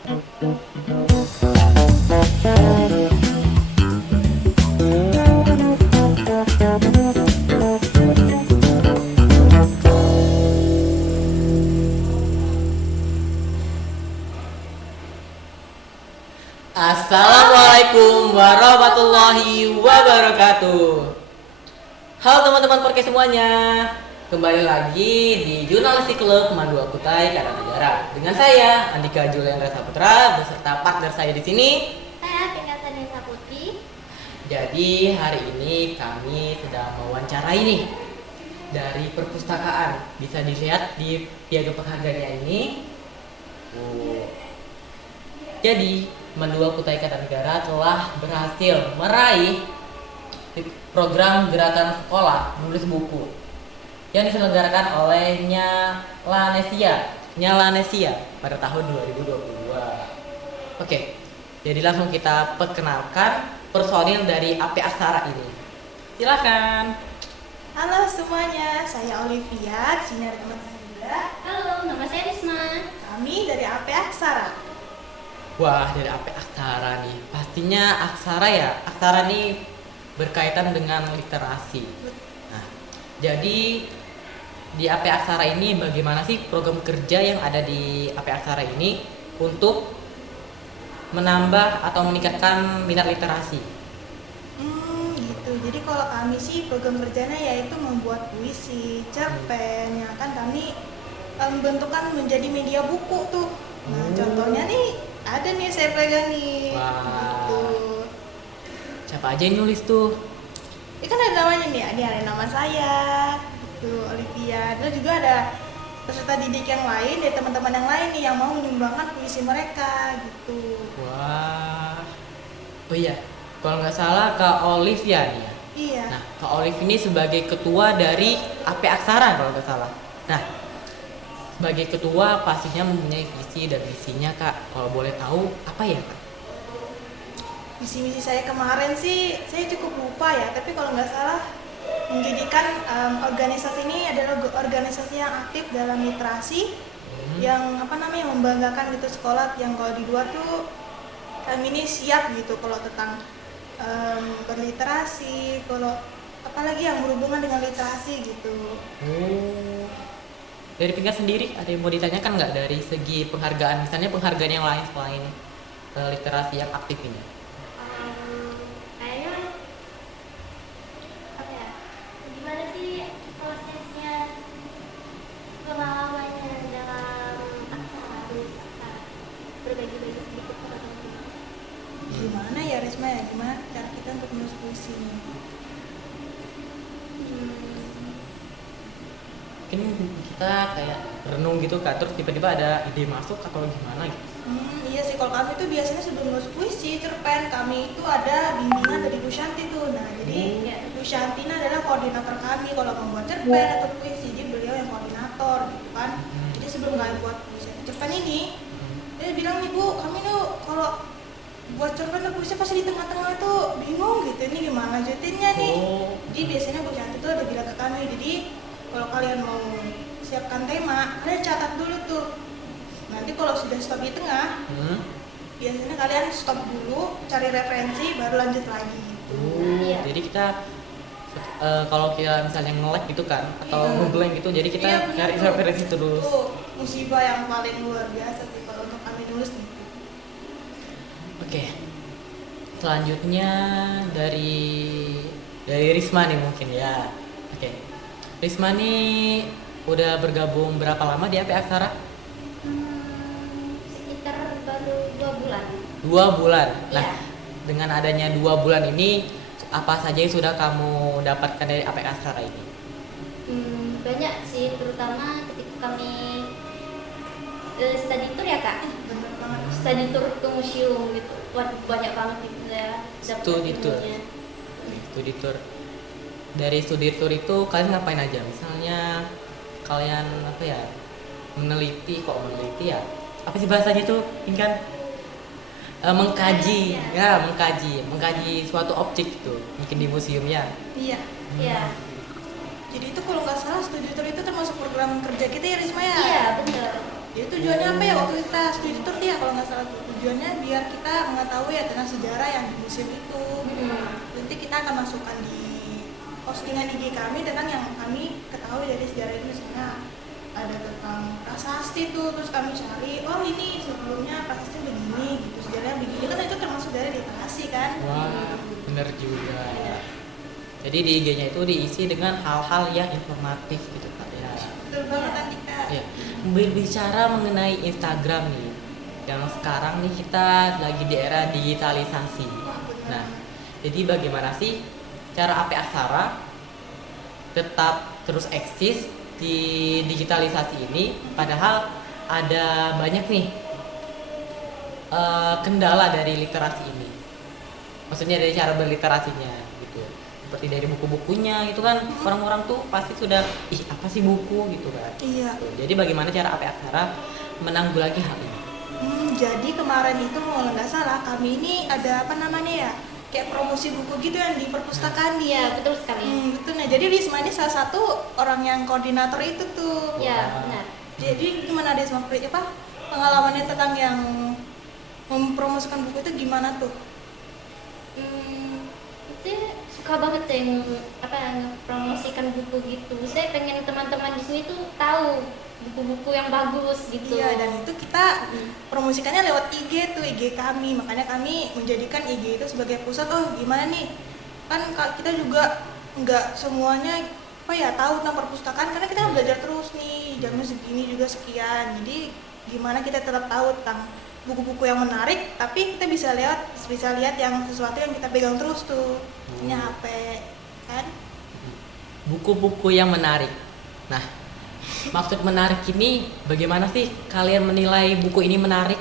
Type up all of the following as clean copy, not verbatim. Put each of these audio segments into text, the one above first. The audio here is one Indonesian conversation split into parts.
Assalamualaikum warahmatullahi wabarakatuh. Halo teman-teman podcast semuanya, kembali lagi di Jurnalistik Club Pemandu Akutai Kartanegara dengan saya Andika Juliandra Saputra beserta partner saya di sini. Saya Pinggasa Desa Putih. Jadi hari ini kami sedang mewawancarai nih dari perpustakaan. Bisa dilihat di piagam penghargaannya ini. Jadi Pemandu Akutai Kartanegara telah berhasil meraih program gerakan sekolah menulis buku yang diselenggarakan oleh Nyalanesia pada tahun 2022. Oke, jadi langsung kita perkenalkan personil dari AP Aksara ini. Silakan. Halo semuanya, saya Olivia, senior teman saya juga. Halo, nama saya Risma. Kami dari AP Aksara. Wah, dari AP Aksara nih. Pastinya Aksara ya. Aksara nih berkaitan dengan literasi. Nah, jadi di AP Aksara ini bagaimana sih program kerja yang ada di AP Aksara ini untuk menambah atau meningkatkan minat literasi? Gitu. Jadi kalau kami sih program kerjanya yaitu membuat puisi, cerpen, yang akan kami bentukkan menjadi media buku tuh. Nah, contohnya nih ada nih saya pegang nih. Wah. Gitu. Siapa aja yang nulis tuh? Ini kan ada namanya nih, ini ada nama saya, gitu, Olivia. Dan juga ada peserta didik yang lain, dari teman-teman yang lain nih yang mau menyumbangkan puisi mereka, gitu. Wah. Oh iya, kalau nggak salah Kak Olivia nih ya. Iya. Nah, Kak Olive ini sebagai ketua dari AP Aksara kalau nggak salah. Nah, sebagai ketua pastinya mempunyai visi dan misinya Kak. Kalau boleh tahu apa ya Kak? Misi-misi saya kemarin sih, saya cukup lupa ya, tapi kalau nggak salah menjadikan organisasi ini adalah organisasi yang aktif dalam literasi, yang membanggakan gitu sekolah yang kalau di luar tuh kami ini siap gitu kalau tentang berliterasi, kalau apalagi yang berhubungan dengan literasi gitu. Oh. Dari Pinggir sendiri ada yang mau ditanyakan nggak dari segi penghargaan, misalnya penghargaan yang lain selain literasi yang aktif ini? Kayaknya apa ya? Gimana sih prosesnya pengalamannya dalam aksara tulis aksara? Berbagi-bagi sedikit ke teman-teman. Gimana ya Risma ya, gimana cara kita untuk menulis puisi ini? Mungkin kita kayak renung gitu kan, terus tiba-tiba ada ide masuk atau gimana gitu. Iya sih, kalau kami itu biasanya sebelum nulis puisi, cerpen, kami itu ada bimbingan dari Bu Shanti tuh. Nah, jadi Bu Shanti ini adalah koordinator kami kalau membuat cerpen atau puisi, jadi beliau yang koordinator gitu kan. Jadi sebelum kami buat puisi atau cerpen ini, dia bilang nih Bu, kami tuh kalau buat cerpen atau puisi pasti di tengah-tengah itu bingung gitu, ini gimana lanjutinnya nih. Jadi biasanya Bu Shanti tuh ada bilang ke kami, jadi kalau kalian mau siapkan tema, kalian catat dulu tuh. Nanti kalau sudah stop di tengah, biasanya kalian stop dulu, cari referensi, baru lanjut lagi gitu. Iya. Jadi kita kalau kita misalnya nge-lag gitu kan, atau nge-blank gitu, jadi kita cari referensi dulu. Tuh, musibah yang paling luar biasa sih kalau untuk kami nulis nih. Oke. Selanjutnya dari Risma nih mungkin ya. Oke. Risma nih udah bergabung berapa lama di AP Aksara? Sekitar baru 2 bulan. 2 bulan. Nah, Iya. dengan adanya 2 bulan ini, apa saja yang sudah kamu dapatkan dari AP Aksara ini? Banyak sih, terutama ketika kami study tour ya Kak. Bener banget. Study tour ke museum gitu. Waduh, banyak banget gitu ya. Studi tour. Studi tour. Dari studi tour itu kalian ngapain aja? Misalnya kalian apa ya? Meneliti ya? Apa sih bahasanya itu? Ini kan mengkaji, mengkaji suatu objek gitu, mungkin di museum ya. Iya. Iya. Jadi itu kalau nggak salah studi tour itu termasuk program kerja kita ya Risma ya? Iya, bener. Jadi tujuannya apa ya waktu kita studi tour ya kalau nggak salah tuh. Tujuannya biar kita mengetahui ya tentang sejarah yang di museum itu. Nanti kita akan masukkan di postingan IG kami tentang yang kami ketahui dari sejarah itu, misalnya ada tentang prasasti tuh, terus kami cari oh ini sebelumnya prasasti begini gitu, sejarahnya begini, kan itu termasuk dari literasi kan. Wah, bener juga. Jadi di IG-nya itu diisi dengan hal-hal yang informatif gitu Kak ya. Betul banget kan kita. Ya, berbicara mengenai Instagram nih, yang sekarang nih kita lagi di era digitalisasi. Nah, jadi bagaimana sih cara AP Aksara tetap terus eksis di digitalisasi ini, padahal ada banyak nih kendala dari literasi ini. Maksudnya dari cara berliterasinya gitu. Seperti dari buku-bukunya gitu kan, orang-orang tuh pasti sudah ih apa sih buku gitu kan. Iya. Tuh, jadi bagaimana cara AP Aksara menanggulangi hal ini? Jadi kemarin itu kalau nggak salah kami ini ada apa namanya ya, kayak promosi buku gitu yang di perpustakaan dia. Iya, betul sekali. Betul. Nah jadi Risma ini salah satu orang yang koordinator itu tuh. Ya, benar. Jadi gimana Risma apa pengalamannya tentang yang mempromosikan buku itu gimana tuh? Itu suka banget saya promosikan buku gitu. Saya pengen teman-teman di sini tuh tahu buku-buku yang bagus gitu. Iya, dan itu kita promosikannya lewat IG tuh, IG kami. Makanya kami menjadikan IG itu sebagai pusat. Oh gimana nih, kan kita juga nggak semuanya apa ya tahu tentang perpustakaan, karena kita kan belajar terus nih, jamnya segini juga sekian. Jadi gimana kita tetap tahu tentang buku-buku yang menarik, tapi kita bisa lihat yang sesuatu yang kita pegang terus tuh, punya HP kan. Buku-buku yang menarik. Nah, maksud menarik ini bagaimana sih kalian menilai buku ini menarik?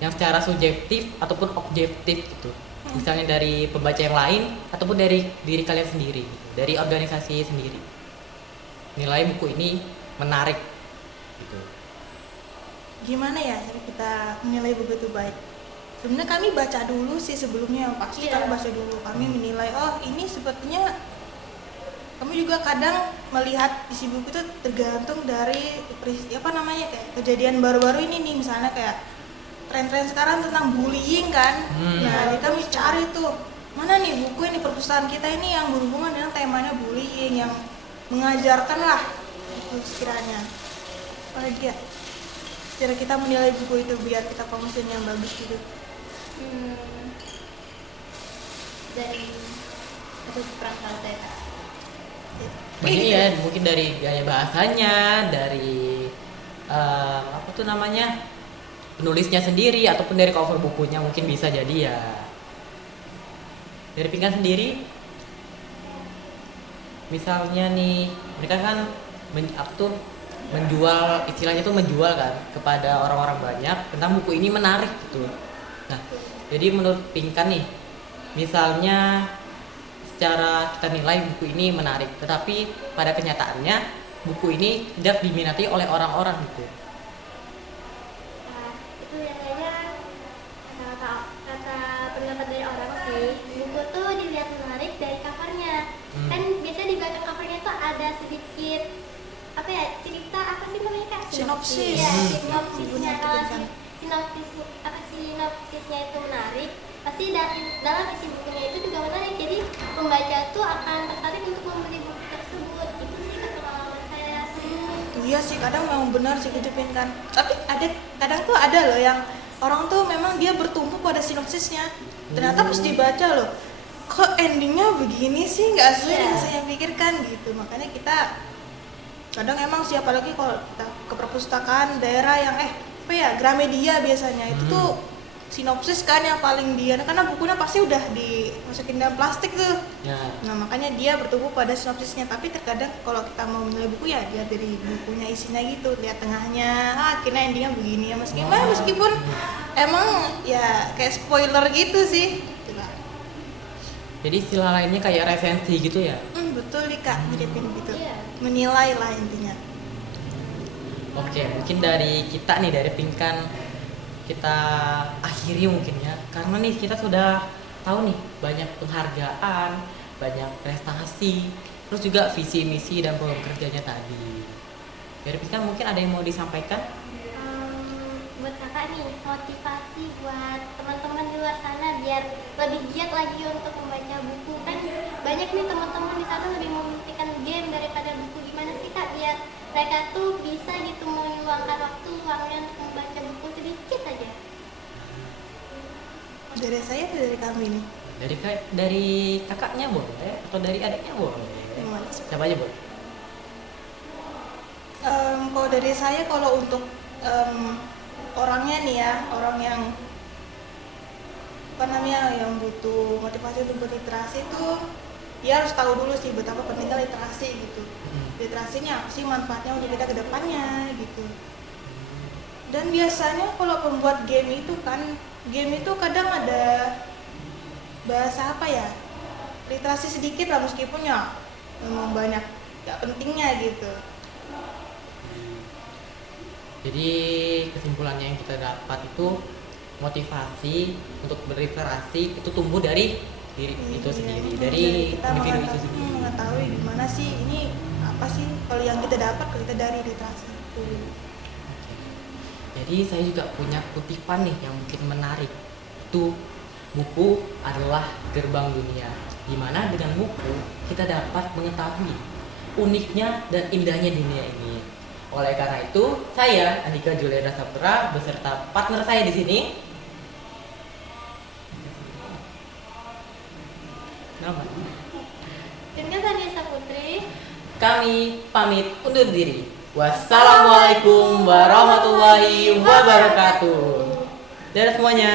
Yang secara subjektif ataupun objektif gitu. Misalnya dari pembaca yang lain ataupun dari diri kalian sendiri, dari organisasi sendiri. Nilai buku ini menarik gitu. Gimana ya cara kita menilai buku itu baik? Sebenarnya kami baca dulu sih sebelumnya, pasti Iya. kami baca dulu. Kami menilai, oh ini sepertinya. Kami juga kadang melihat isi buku itu tergantung dari apa namanya kayak kejadian baru-baru ini nih, misalnya kayak tren-tren sekarang tentang bullying kan. Nah, jadi kami cari tuh mana nih buku yang di perpustakaan kita ini yang berhubungan dengan temanya bullying, yang mengajarkan lah itu sekiranya. Apalagi ya, cara kita menilai buku itu biar kita promosiin yang bagus gitu. Dari itu perasaan saya Kak. Mungkin ya, mungkin dari gaya bahasanya, dari apa tuh namanya, penulisnya sendiri ataupun dari cover bukunya mungkin bisa jadi ya. Dari Pingkan sendiri, misalnya nih mereka kan menjual, istilahnya tuh menjual kan kepada orang-orang banyak tentang buku ini menarik gitu. Nah, jadi menurut Pingkan nih, misalnya secara kita nilai buku ini menarik, tetapi pada kenyataannya buku ini tidak diminati oleh orang-orang gitu. Nah, itu yang kayaknya kata pendapat dari orang sih, buku tuh dilihat menarik dari covernya. Kan biasanya di belakang covernya tuh ada sedikit apa ya, cerita apa sih namanya Kak? Sinopsis. Ya, sinopsisnya. Kalau sinopsisnya itu menarik, pasti dalam isi bukunya itu juga menarik. Jadi pembaca tuh akan tertarik untuk membeli buku tersebut. Itu sih pengalaman saya sih. Iya sih, kadang memang benar sih kejepin kan. Tapi kadang tuh ada loh yang orang tuh memang dia bertumpu pada sinopsisnya. Ternyata pas dibaca loh, kok endingnya begini sih, nggak sesuai yang saya pikirkan gitu. Makanya kita kadang emang sih, apalagi kalau kita ke perpustakaan daerah yang apa ya, Gramedia biasanya itu tuh sinopsis kan yang paling dia, karena bukunya pasti udah dimasukin dalam plastik tuh. Ya. Nah makanya dia bertumbuh pada sinopsisnya. Tapi terkadang kalau kita mau menilai buku ya lihat dari bukunya isinya gitu, lihat tengahnya, akhirnya endingnya begini ya, meskipun emang ya kayak spoiler gitu sih. Jadi istilah lainnya kayak resensi gitu ya. Betul nih Kak, miripin gitu. Iya. Menilai lah intinya. Oke, mungkin dari kita nih, dari Pingkan kita akhiri mungkin ya, karena nih kita sudah tahu nih banyak penghargaan, banyak prestasi, terus juga visi misi dan program kerjanya tadi. Dari Pika mungkin ada yang mau disampaikan? Buat kakak nih, motivasi buat teman-teman di luar sana biar lebih giat lagi untuk membaca buku. Kan banyak nih teman-teman di sana lebih mementingkan game daripada buku. Gimana sih kak biar mereka tuh bisa gitu meluangkan waktu luangnya untuk membaca buku sedikit aja? Dari saya atau dari kami nih? Dari kakaknya boleh atau dari adiknya boleh. Gimana sih? Siapa aja boleh. Kalau dari saya, kalau untuk orangnya nih ya, orang yang apa namanya, yang butuh motivasi untuk berliterasi itu dia harus tahu dulu sih betapa pentingnya literasi gitu. Literasinya apa sih manfaatnya untuk kita ke depannya gitu. Dan biasanya kalau pembuat game itu kan, game itu kadang ada bahasa apa ya, literasi sedikit lah meskipun ya memang banyak ya pentingnya gitu. Jadi kesimpulannya yang kita dapat itu motivasi untuk berliterasi itu tumbuh dari diri itu sendiri, dari kita individu itu sendiri. mengetahui gimana sih ini apa sih kalau yang kita dapat kalau kita dari literasi itu. Jadi saya juga punya kutipan nih yang mungkin menarik. Itu buku adalah gerbang dunia. Di mana dengan buku kita dapat mengetahui uniknya dan indahnya dunia ini. Oleh karena itu, saya Andika Juliana Saputra beserta partner saya di sini. Nama? Dengan Sanisa Putri. Kami pamit undur diri. Wassalamualaikum warahmatullahi wabarakatuh. Dadah semuanya.